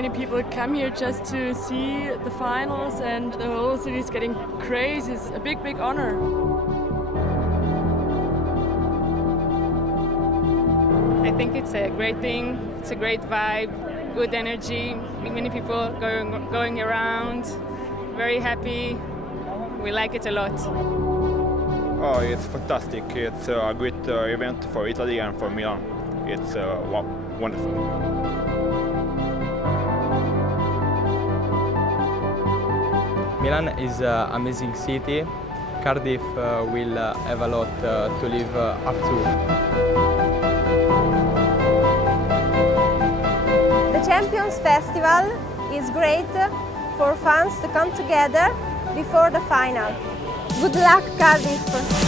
many people come here just to see the finals, and the whole city is getting crazy. It's a big, big honor. I think it's a great thing. It's a great vibe, good energy, many people going around, very happy. We like it a lot. Oh, it's fantastic. It's a great event for Italy and for Milan. It's wonderful. Milan is an amazing city. Cardiff will have a lot to live up to. The Champions Festival is great for fans to come together before the final. Good luck, Cardiff!